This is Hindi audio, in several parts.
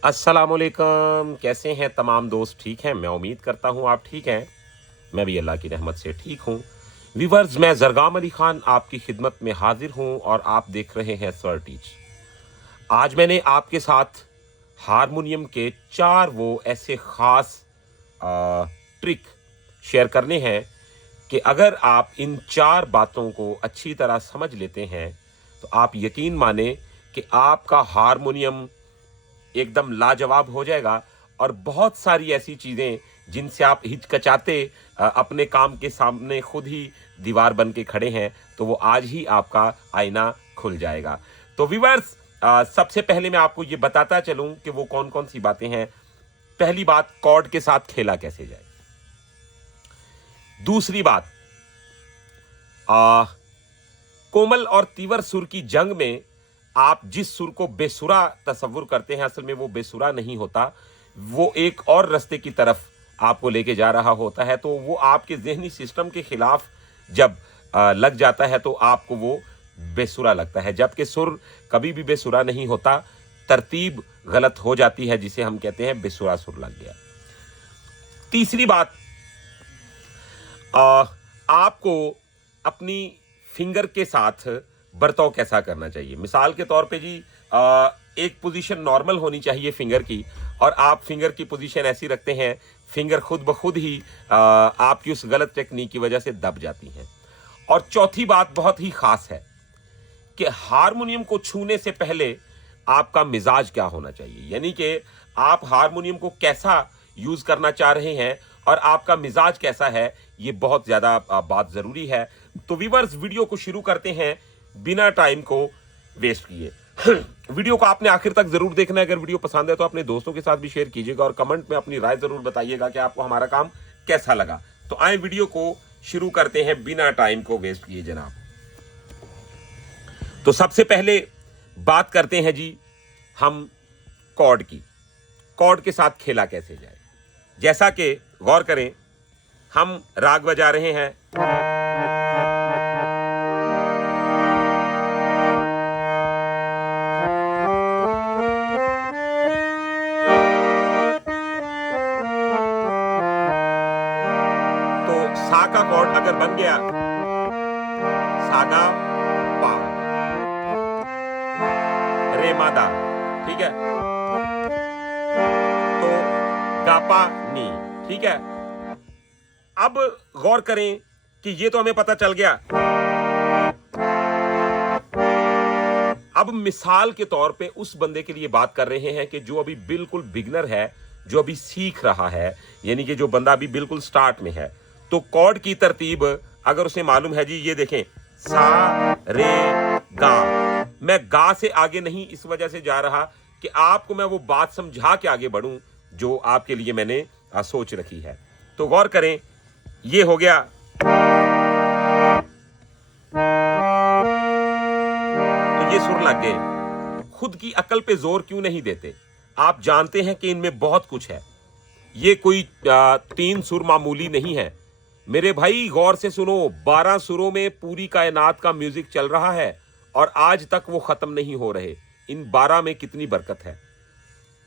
अस्सलामुअलैकुम, कैसे हैं तमाम दोस्त? ठीक हैं? मैं उम्मीद करता हूँ आप ठीक हैं। मैं भी अल्लाह की रहमत से ठीक हूँ। व्यूअर्स, मैं ज़रगाम अली खान आपकी खिदमत में हाजिर हूँ और आप देख रहे हैं सर टीच। आज मैंने आपके साथ हारमोनियम के 4 वो ऐसे ख़ास ट्रिक शेयर करने हैं कि अगर आप इन 4 बातों को अच्छी तरह समझ लेते हैं, तो आप यकीन माने कि आपका हारमोनियम एकदम लाजवाब हो जाएगा और बहुत सारी ऐसी चीज़ें जिनसे आप हिचकिचाते अपने काम के सामने खुद ही दीवार बन के खड़े हैं, तो वो आज ही आपका आईना खुल जाएगा। तो व्यूअर्स, सबसे पहले मैं आपको ये बताता चलूं कि वो कौन-कौन सी बातें हैं। पहली बात, कॉर्ड के साथ खेला कैसे जाए। दूसरी बात, अ, कोमल और तीवर सुर की जंग में आप जिस सुर को बेसुरा तसव्वुर करते हैं, असल में वो बेसुरा नहीं होता। वो एक और रास्ते की तरफ आपको लेके जा रहा होता है, तो वो आपके ज़हनी सिस्टम के खिलाफ जब लग जाता है, तो आपको वो बेसुरा लगता है। जबकि सुर कभी भी बेसुरा नहीं होता, तरतीब गलत हो जाती है, जिसे हम कहते हैं बेसुरा सुर लग गया। तीसरी बात, आपको अपनी फिंगर के साथ बर्ताव कैसा करना चाहिए। मिसाल के तौर पे जी, एक पोजीशन नॉर्मल होनी चाहिए फिंगर की, और आप फिंगर की पोजीशन ऐसी रखते हैं, फिंगर खुद ब खुद ही आपकी उस गलत टेक्निक की वजह से दब जाती हैं। और चौथी बात बहुत ही खास है कि हारमोनियम को छूने से पहले आपका मिजाज क्या होना चाहिए, यानी कि आप हारमोनियम को कैसा यूज करना चाह रहे हैं और आपका मिजाज कैसा है, ये बहुत ज्यादा बात जरूरी है। तो व्यूअर्स, वीडियो को शुरू करते हैं बिना टाइम को वेस्ट किए। वीडियो को आपने आखिर तक जरूर देखना है। अगर वीडियो पसंद है तो अपने दोस्तों के साथ भी शेयर कीजिएगा और कमेंट में अपनी राय जरूर बताइएगा कि आपको हमारा काम कैसा लगा। तो आए वीडियो को शुरू करते हैं बिना टाइम को वेस्ट किए जनाब। तो सबसे पहले बात करते हैं जी हम कॉर्ड की। कॉर्ड के साथ खेला कैसे जाए। जैसा कि गौर करें, हम राग बजा रहे हैं, तो सा का कॉर्ड अगर बन गया, सागा पा, रे मादा, ठीक है, तो गापा नी, ठीक है। अब गौर करें कि ये तो हमें पता चल गया। अब मिसाल के तौर पे उस बंदे के लिए बात कर रहे हैं कि जो अभी बिल्कुल बिगनर है, जो अभी सीख रहा है, यानी कि जो बंदा अभी बिल्कुल स्टार्ट में है। तो कॉर्ड की तरतीब अगर उसे मालूम है जी, ये देखें, सा रे गा। मैं गा से आगे नहीं इस वजह से जा रहा कि आपको मैं वो बात समझा के आगे बढ़ूं जो आपके लिए मैंने सोच रखी है। तो गौर करें, ये हो गया, तो ये सुर लग गए। खुद की अकल पे जोर क्यों नहीं देते? आप जानते हैं कि इनमें बहुत कुछ है। ये कोई 3 सुर मामूली नहीं है मेरे भाई। गौर से सुनो, 12 सुरों में पूरी कायनात का म्यूजिक चल रहा है और आज तक वो खत्म नहीं हो रहे। इन 12 में कितनी बरकत है।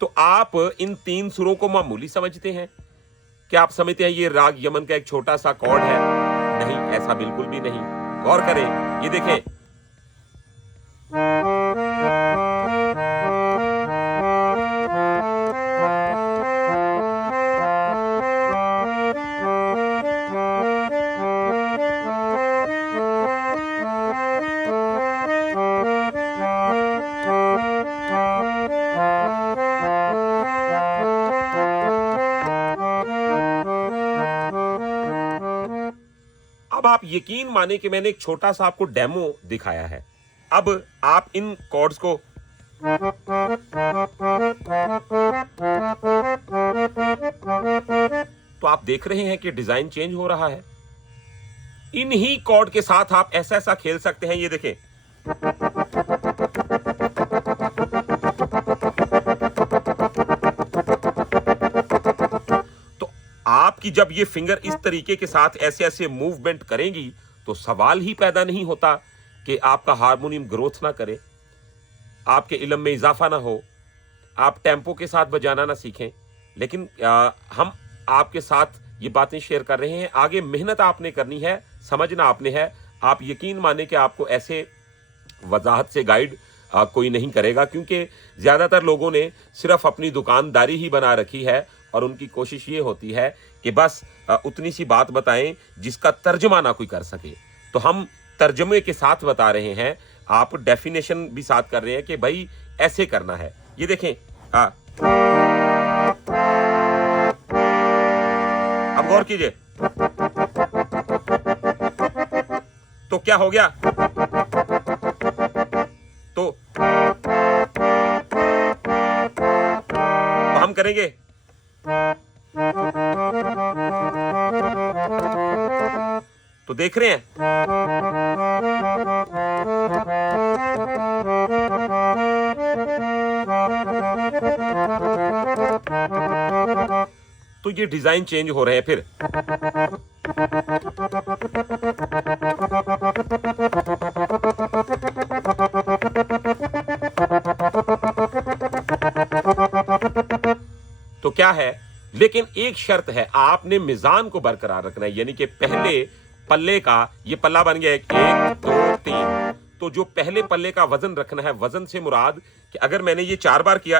तो आप इन 3 सुरों को मामूली समझते हैं? क्या आप समझते हैं ये राग यमन का एक छोटा सा कॉर्ड है? नहीं, ऐसा बिल्कुल भी नहीं। गौर करें, ये देखें, अब आप यकीन माने कि मैंने एक छोटा सा आपको डेमो दिखाया है। अब आप इन कॉर्ड्स को तो आप देख रहे हैं कि डिजाइन चेंज हो रहा है। इन्हीं कॉर्ड के साथ आप ऐसा ऐसा खेल सकते हैं। ये देखें, तो आपकी जब ये फिंगर इस तरीके के साथ ऐसे ऐसे मूवमेंट करेंगी तो सवाल ही पैदा नहीं होता कि आपका हारमोनियम ग्रोथ ना करे, आपके इल्म में इजाफा ना हो, आप टेम्पो के साथ बजाना ना सीखें। लेकिन हम आपके साथ ये बातें शेयर कर रहे हैं। आगे मेहनत आपने करनी है, समझना आपने है। आप यकीन माने कि आपको ऐसे वजाहत से गाइड कोई नहीं करेगा, क्योंकि ज्यादातर लोगों ने सिर्फ अपनी दुकानदारी ही बना रखी है और उनकी कोशिश ये होती है कि बस उतनी सी बात बताएं जिसका तर्जमा ना कोई कर सके। तो हम तर्जमे के साथ बता रहे हैं, आप डेफिनेशन भी साथ कर रहे हैं कि भाई ऐसे करना है। ये देखें, अब गौर कीजिए, तो क्या हो गया? तो हम करेंगे, तो देख रहे हैं तो ये डिजाइन चेंज हो रहे हैं। फिर तो क्या है, लेकिन एक शर्त है, आपने मिजान को बरकरार रखना है। यानी कि पहले पल्ले का, ये पल्ला बन गया 1 2 3, तो जो पहले पल्ले का वजन रखना है। वजन से मुराद कि अगर मैंने ये 4 बार किया,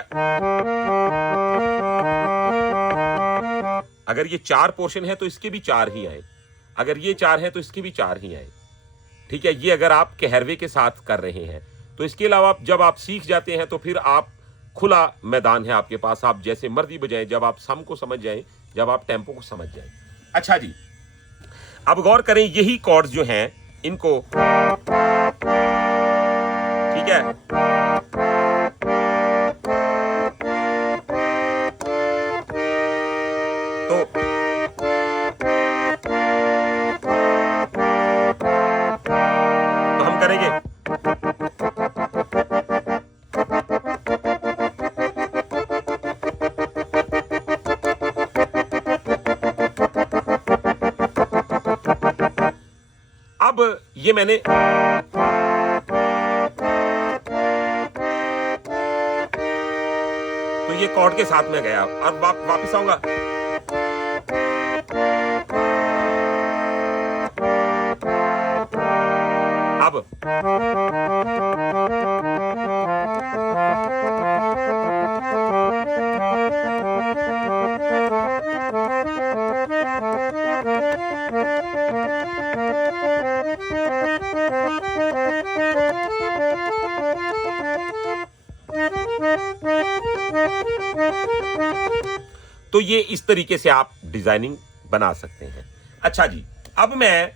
अगर ये 4 पोर्शन है तो इसके भी 4 ही आए, अगर ये 4 है तो इसके भी 4 ही आए। ठीक है, ये अगर आप कहरवे के साथ कर रहे हैं। तो इसके अलावा जब आप सीख जाते हैं तो फिर आप खुला मैदान है आपके पास, आप जैसे मर्जी बजाएं, जब आप सम को समझ जाएं, जब आप टेम्पो को समझ जाएं। अच्छा जी, अब गौर करें, यही कॉर्ड्स जो हैं इनको, ठीक है, तो हम करेंगे, अब ये मैंने तो ये कॉर्ड के साथ में गया। अब वापिस आऊंगा, अब तो ये इस तरीके से आप डिजाइनिंग बना सकते हैं। अच्छा जी, अब मैं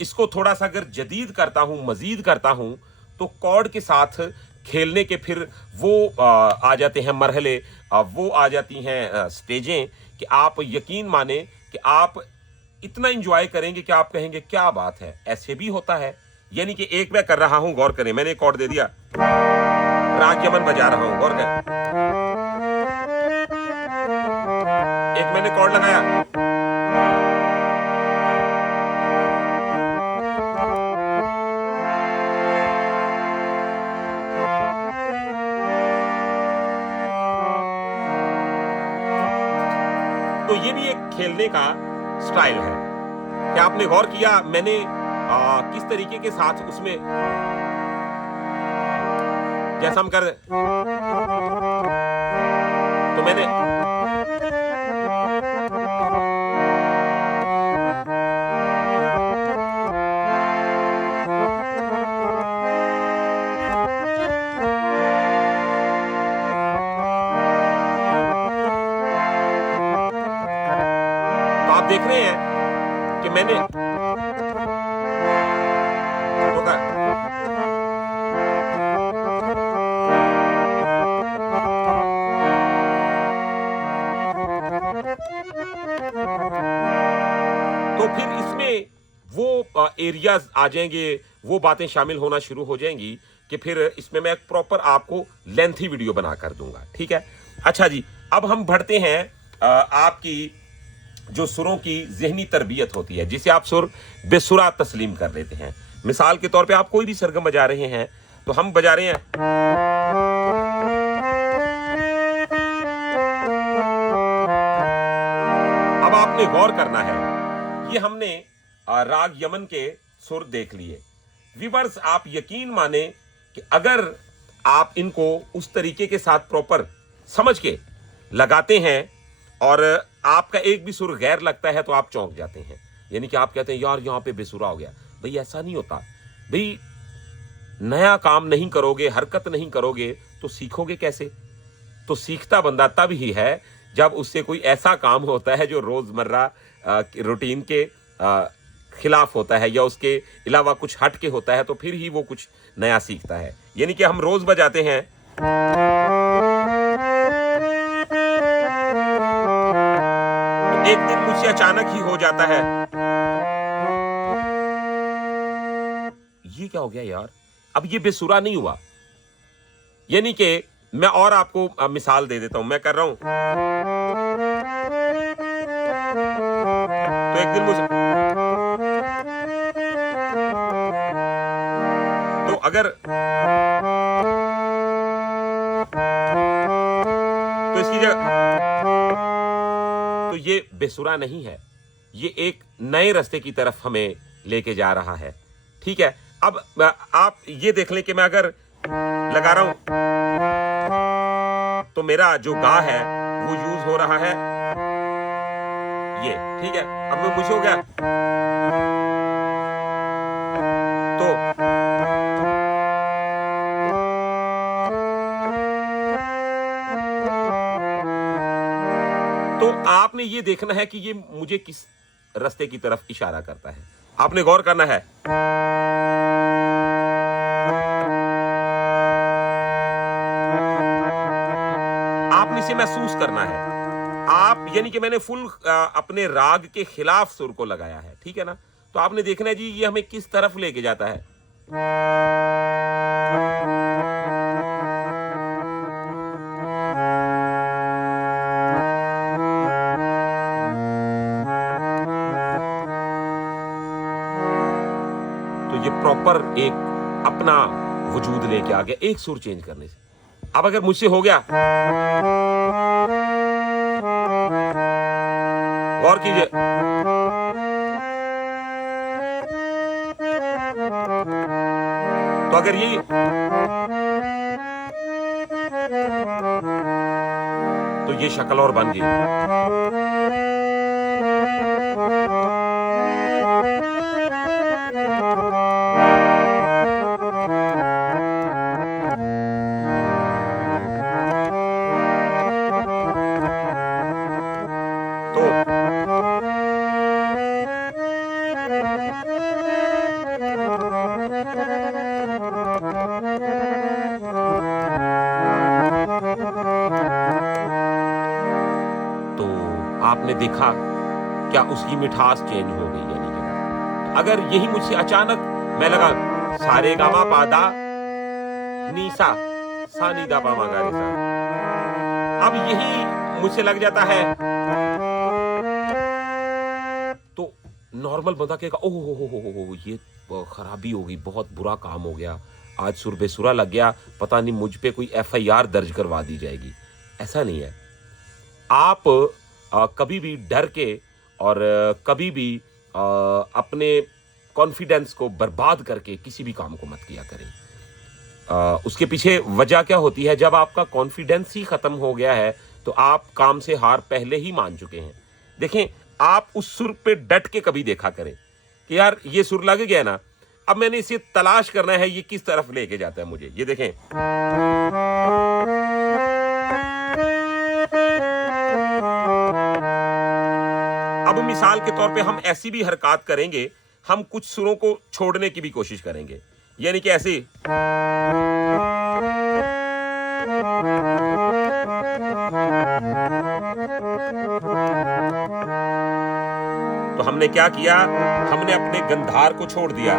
इसको थोड़ा सा अगर जदीद करता हूं, मजीद करता हूं, तो कॉर्ड के साथ खेलने के फिर वो आ जाते हैं मरहले, वो आ जाती हैं स्टेजें कि आप यकीन माने कि आप इतना एंजॉय करेंगे कि आप कहेंगे क्या बात है, ऐसे भी होता है। यानी कि एक मैं कर रहा हूं, गौर करें, मैंने एक कॉर्ड दे दिया, राग यमन बजा रहा हूं, गौर करें, एक मैंने कॉर्ड लगाया, तो ये भी एक खेलने का स्टाइल है। क्या आपने गौर किया मैंने किस तरीके के साथ उसमें, जैसा हम कर, तो मैंने तो आप देख रहे हैं कि मैंने तो एरियाज आ जाएंगे, वो बातें शामिल होना शुरू हो जाएंगी कि फिर इसमें मैं एक प्रॉपर आपको लेंथी वीडियो बना कर दूंगा। ठीक है, अच्छा जी, अब हम बढ़ते हैं आपकी जो सुरों की ज़हनी तरबियत होती है, जिसे आप सुर बेसुरा तस्लीम कर लेते हैं। मिसाल के तौर पे आप कोई भी सरगम बजा रहे हैं, तो हम बजा रहे हैं, अब आपने गौर करना है, ये हमने राग यमन के सुर देख लिए। व्यूअर्स, आप यकीन माने कि अगर आप इनको उस तरीके के साथ प्रॉपर समझ के लगाते हैं और आपका एक भी सुर गैर लगता है तो आप चौंक जाते हैं। यानी कि आप कहते हैं यार यहां पे बेसुरा हो गया। भाई ऐसा नहीं होता। भाई नया काम नहीं करोगे, हरकत नहीं करोगे तो सीखोगे कैसे? तो सीखता बंदा तब ही है जब उससे कोई ऐसा काम होता है जो रोजमर्रा रूटीन के खिलाफ होता है या उसके अलावा कुछ हट के होता है, तो फिर ही वो कुछ नया सीखता है। यानी कि हम रोज बजाते हैं, एक दिन मुझसे अचानक ही हो जाता है, ये क्या हो गया यार, अब ये बेसुरा नहीं हुआ। यानी कि मैं और आपको मिसाल दे देता हूं, मैं कर रहा हूं, तो एक दिन मुझे, तो अगर, तो इसकी जगह, तो ये बेसुरा नहीं है, ये एक नए रास्ते की तरफ हमें लेके जा रहा है। ठीक है, अब आप ये देख लें कि मैं अगर लगा रहा हूं तो मेरा जो गा है वो यूज हो रहा है ये। ठीक है, अब मैं मुझे हो गया, तो आपने ये देखना है कि ये मुझे किस रास्ते की तरफ इशारा करता है। आपने गौर करना है, आपने इसे महसूस करना है। आप यानी कि मैंने फुल अपने राग के खिलाफ सुर को लगाया है। ठीक है ना, तो आपने देखना है जी ये हमें किस तरफ लेके जाता है। तो ये प्रॉपर एक अपना वजूद लेके आ गया एक सुर चेंज करने से। अब अगर मुझसे हो गया, गौर कीजिए, तो अगर ये, तो ये शक्ल और बन गई। तो आपने देखा क्या उसकी मिठास चेंज हो गई। यानी कि अगर यही मुझसे अचानक मैं लगा सारे गामा पादा नीसा सा नी दा पा मा गा रे सा, अब यही मुझसे लग जाता है तो नॉर्मल बंदा कहेगा ओह हो ये खराबी हो गई, बहुत बुरा काम हो गया, आज सुर बेसुरा लग गया, पता नहीं मुझ पे कोई एफआईआर दर्ज करवा दी जाएगी। ऐसा नहीं है। आप कभी भी डर के और कभी भी अपने कॉन्फिडेंस को बर्बाद करके किसी भी काम को मत किया करें। उसके पीछे वजह क्या होती है, जब आपका कॉन्फिडेंस ही खत्म हो गया है तो आप काम से हार पहले ही मान चुके हैं। देखें, आप उस सुर पे डट के कभी देखा करें कि यार ये सुर लग गया ना, अब मैंने इसे तलाश करना है ये किस तरफ लेके जाता है मुझे। ये देखें, अब मिसाल के तौर पे हम ऐसी भी हरकत करेंगे, हम कुछ सुरों को छोड़ने की भी कोशिश करेंगे। यानी कि ऐसे, तो हमने हमने क्या किया, हमने अपने गंधार को छोड़ दिया।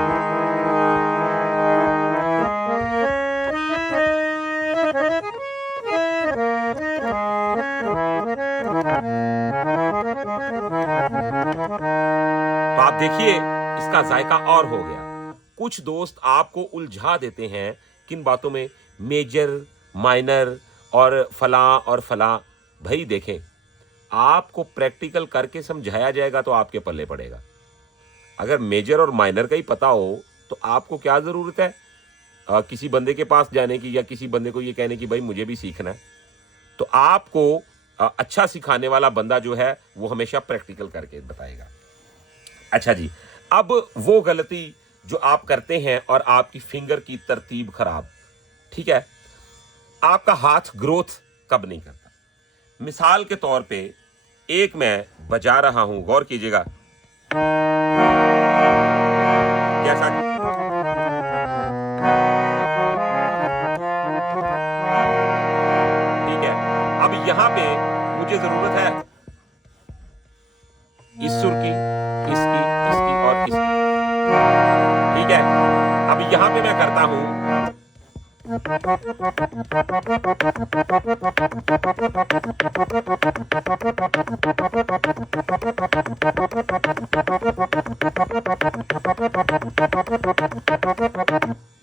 तो आप देखिए इसका जायका और हो गया। कुछ दोस्त आपको उलझा देते हैं किन बातों में, मेजर, माइनर और फलां। भाई देखें, आपको प्रैक्टिकल करके समझाया जाएगा तो आपके पल्ले पड़ेगा। अगर मेजर और माइनर का ही पता हो तो आपको क्या जरूरत है किसी बंदे के पास जाने की, या किसी बंदे को ये कहने की भाई मुझे भी सीखना है। तो आपको अच्छा सिखाने वाला बंदा जो है वो हमेशा प्रैक्टिकल करके बताएगा। अच्छा जी, अब वो गलती जो आप करते हैं और आपकी फिंगर की तरतीब खराब, ठीक है, आपका हाथ ग्रोथ कब नहीं करता। मिसाल के तौर पे एक मैं बजा रहा हूं, गौर कीजिएगा कैसा, ठीक है। अब यहां पे मुझे जरूरत है इस सुर की, इसकी, इसकी और इसकी, ठीक है। अब यहां पे मैं करता हूं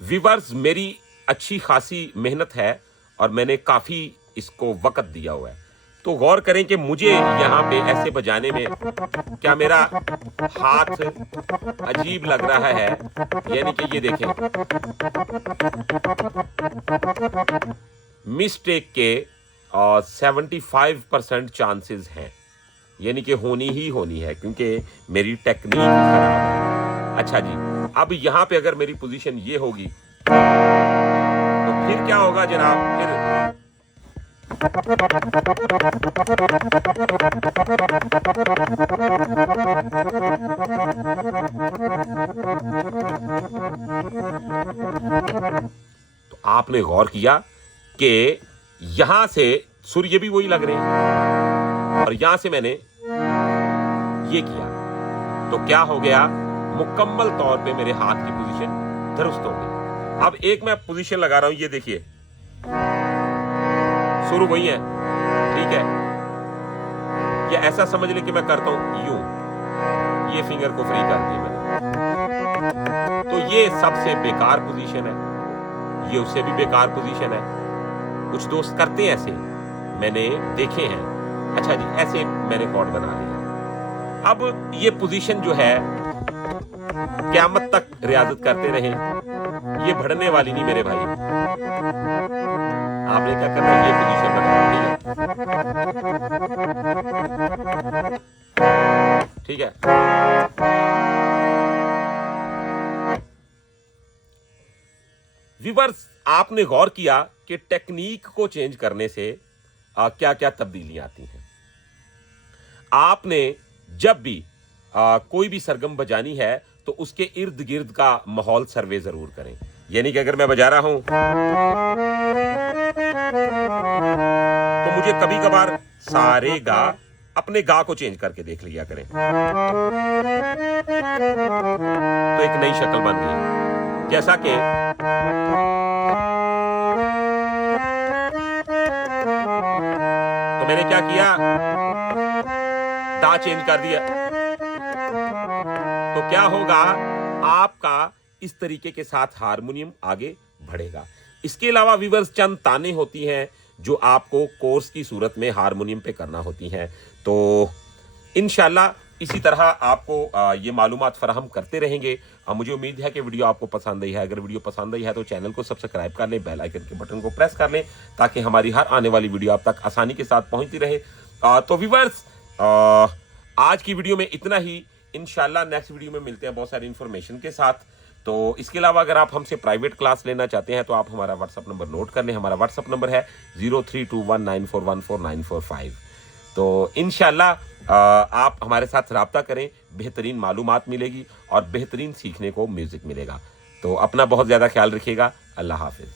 व्यूअर्स, मेरी अच्छी खासी मेहनत है और मैंने काफी इसको वक्त दिया हुआ है। तो गौर करें कि मुझे यहां पे ऐसे बजाने में क्या मेरा हाथ अजीब लग रहा है, यानी कि ये देखें मिस्टेक के 75% चांसेस हैं, यानी कि होनी ही होनी है क्योंकि मेरी टेक्निक खराब है। अच्छा जी, अब यहां पे अगर मेरी पोजीशन ये होगी तो फिर क्या होगा जनाब, फिर तो आपने गौर किया कि यहां से सुर ये भी वही लग रहे हैं और यहां से मैंने ये किया, तो क्या हो गया, मुकम्मल तौर पे मेरे हाथ की पोजीशन दुरुस्त हो गई। अब एक मैं पोजीशन लगा रहा हूं, ये देखिए सुर वही है, ठीक है। ये ऐसा समझ ले कि मैं करता हूं यूं, ये फिंगर को फ्री कर दिया मैंने, तो ये सबसे बेकार पोजीशन है, ये उससे भी बेकार पोजीशन है। कुछ दोस्त करते हैं ऐसे, मैंने देखे हैं। अच्छा जी, ऐसे मैंने कॉर्ड बना लिया। अब ये पोजीशन जो है क़यामत तक रियाजत करते रहे, ये बढ़ने वाली नहीं मेरे भाई। आपने क्या करना है, ये पोजीशन बनानी है, ठीक है। व्यूअर्स, आपने गौर किया कि टेक्निक को चेंज करने से क्या क्या तब्दीलियां आती हैं। आपने जब भी कोई भी सरगम बजानी है तो उसके इर्द गिर्द का माहौल सर्वे जरूर करें। यानी कि अगर मैं बजा रहा हूं तो मुझे कभी कभार सारे गा, अपने गा को चेंज करके देख लिया करें, तो एक नई शक्ल बन गई। जैसा कि तो मैंने क्या किया, दा चेंज कर दिया, तो क्या होगा, आपका इस तरीके के साथ हारमोनियम आगे बढ़ेगा। इसके अलावा व्यूअर्स, चंद ताने होती हैं जो आपको कोर्स की सूरत में हारमोनियम पे करना होती हैं। तो इंशाल्लाह इसी तरह आपको ये मालूमात फराहम करते रहेंगे। मुझे उम्मीद है कि वीडियो आपको पसंद आई है। अगर वीडियो पसंद आई है तो चैनल को सब्सक्राइब कर लें, बेल आइकन के बटन को प्रेस कर लें ताकि हमारी हर आने वाली वीडियो आप तक आसानी के साथ पहुंचती रहे। तो व्यूअर्स, आज की वीडियो में इतना ही। इंशाल्लाह नेक्स्ट वीडियो में मिलते हैं बहुत सारी इंफॉर्मेशन के साथ। तो इसके अलावा अगर आप हमसे प्राइवेट क्लास लेना चाहते हैं तो आप हमारा व्हाट्सअप नंबर नोट कर लें। हमारा व्हाट्सअप नंबर है 0321941445। तो इंशाल्लाह आप हमारे साथ रब्ता करें, बेहतरीन मालूमात मिलेगी और बेहतरीन सीखने को म्यूजिक मिलेगा। तो अपना बहुत ज़्यादा ख्याल रखिएगा। अल्लाह हाफिज़।